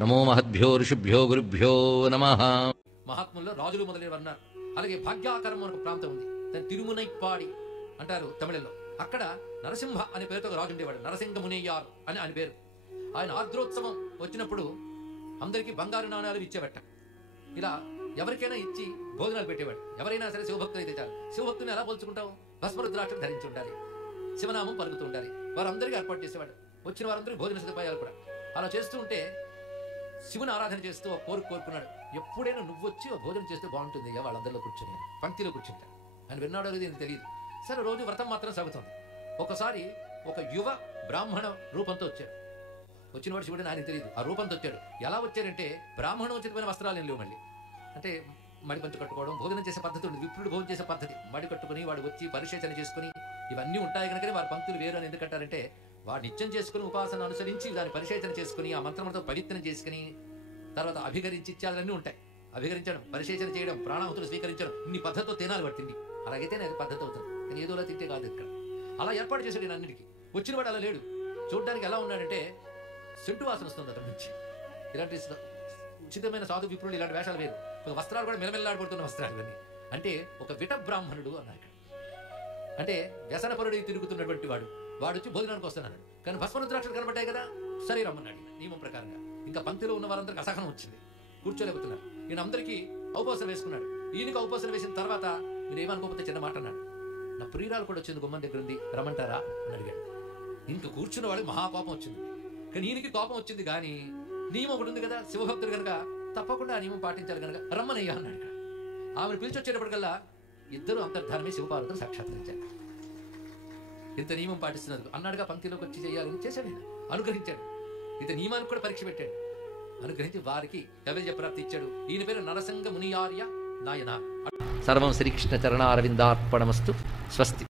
నమో మహద్భ్యో ఋషిభ్యో గురుభ్యో నమః. మహాత్ముల్లో రాజులు మొదలైన అన్నారు. అలాగే భాగ్యాకరం అనే ఒక ప్రాంతం ఉంది, దాన్ని తిరుమునైపాడి అంటారు తమిళంలో. అక్కడ నరసింహ అనే పేరుతో ఒక రాజు ఉండేవాడు, నరసింహ మునయ్యార్ అని ఆయన పేరు. ఆయన ఆర్ద్రోత్సవం వచ్చినప్పుడు అందరికీ బంగారు నాణాలు ఇచ్చేవట. ఇలా ఎవరికైనా ఇచ్చి భోజనాలు పెట్టేవాడు. ఎవరైనా సరే శివభక్తులు అయితే చాలు. శివభక్తుని ఎలా పోల్చుకుంటావు? భస్మరుద్రాక్షం ధరించి ఉండాలి, శివనామం పలుకుతూ ఉండాలి. వారందరికీ ఏర్పాటు చేసేవాడు. వచ్చిన వారందరికీ భోజన సదుపాయాలు కూడా. అలా చేస్తూ ఉంటే శివుని ఆరాధన చేస్తూ కోరుకున్నాడు, ఎప్పుడైనా నువ్వు వచ్చి భోజనం చేస్తే బాగుంటుంది వాళ్ళందరిలో కూర్చొని, పంక్తిలో కూర్చుంటా. ఆయన విన్నాడో లేదు తెలియదు. సరే, రోజు వ్రతం మాత్రం సాగుతుంది. ఒకసారి ఒక యువ బ్రాహ్మణ రూపంతో వచ్చాడు. వచ్చినవాడు శివుడు ఆయన తెలియదు, ఆ రూపంతో వచ్చాడు. ఎలా వచ్చారంటే బ్రాహ్మణం ఉచితమైన వస్త్రాలు ఏం లేవు. మళ్ళీ అంటే మడి పంచు కట్టుకోవడం, భోజనం చేసే పద్ధతి ఉంది. విప్రుడు భోజనం చేసే పద్ధతి మడి కట్టుకుని వాడు వచ్చి పరిశేచన చేసుకుని ఇవన్నీ ఉంటాయి కనుకనే వారి పంక్తులు వేరు అని ఎందుకంటారంటే, వాడు నిత్యం చేసుకుని ఉపాసన అనుసరించి దాన్ని పరిశేచన చేసుకుని ఆ మంత్రములతో పవిత్రం చేసుకుని తర్వాత అభిగరించి ఇత్యాదులన్నీ ఉంటాయి. అభిగరించడం, పరిశేచన చేయడం, ప్రాణాహుతులు స్వీకరించడం, ఇన్ని పద్ధతితో తినాలి వాడు తిండి. అలాగైతే అది పద్ధతి అవుతుంది, కానీ ఏదోలా తింటే కాదు. ఇక్కడ అలా ఏర్పాటు చేశాడు నేను అన్నిటికీ. వచ్చిన వాడు అలా లేడు. చూడడానికి ఎలా ఉన్నాడంటే సెంటు వాసన వస్తుంది అతని నుంచి. ఇలాంటి ఉచితమైన సాధు విప్రులు ఇలాంటి వేషాలు వేరు. వస్త్రాలు కూడా మెలమెల్లాడిపడుతున్న వస్త్రాలు ఇవన్నీ. అంటే ఒక విట బ్రాహ్మణుడు అన్నారు. అంటే వ్యసనపరుడు తిరుగుతున్నటువంటి వాడు వచ్చి భోజనానికి వస్తున్నాడు. కానీ భస్మరుద్రాక్షలు కనబడ్డాయి కదా, సరే రమ్మన్నాడు నియమం ప్రకారంగా. ఇంకా పంక్తిలో ఉన్న వారందరికీ అసహనం వచ్చింది, కూర్చోలేకపోతున్నారు. ఈయన అందరికీ ఔపోసన వేసుకున్నాడు. ఈయనకి ఔపోసన వేసిన తర్వాత మీరు ఏమనుకోకపోతే చిన్న మాట అన్నాడు, నా ప్రియురాలు కూడా వచ్చింది, గుమ్మం దగ్గర ఉంది, రమ్మంటారా అని అడిగాడు. ఇంక కూర్చున్న వాడికి మహాకోపం వచ్చింది. కానీ ఈయనకి కోపం వచ్చింది, కానీ నియమం ఒకటి ఉంది కదా, శివభక్తుడు కనుక తప్పకుండా ఆ నియమం పాటించాలి కనుక రమ్మనయ్యా అన్నాడు. ఇక్కడ ఆమెను పిలిచి వచ్చేటప్పటికల్లా ఇద్దరు అంతర్ధానమే శివపార్వతులు సాక్షాత్కరించారు. ఇంత నియమం పాటిస్తున్నారు అన్నాడుగా, పంక్తిలోకి వచ్చి చేయాలని చేశాడు. ఆయన అనుగ్రహించాడు. ఇంత నియమానికి కూడా పరీక్ష పెట్టాడు. అనుగ్రహించి వారికి కైవల్య ప్రాప్తి ఇచ్చాడు. ఈయన పేరు నరసింహ మునియార్య నాయన. సర్వం శ్రీకృష్ణ చరణారవిందార్పణమస్తు. స్వస్తి.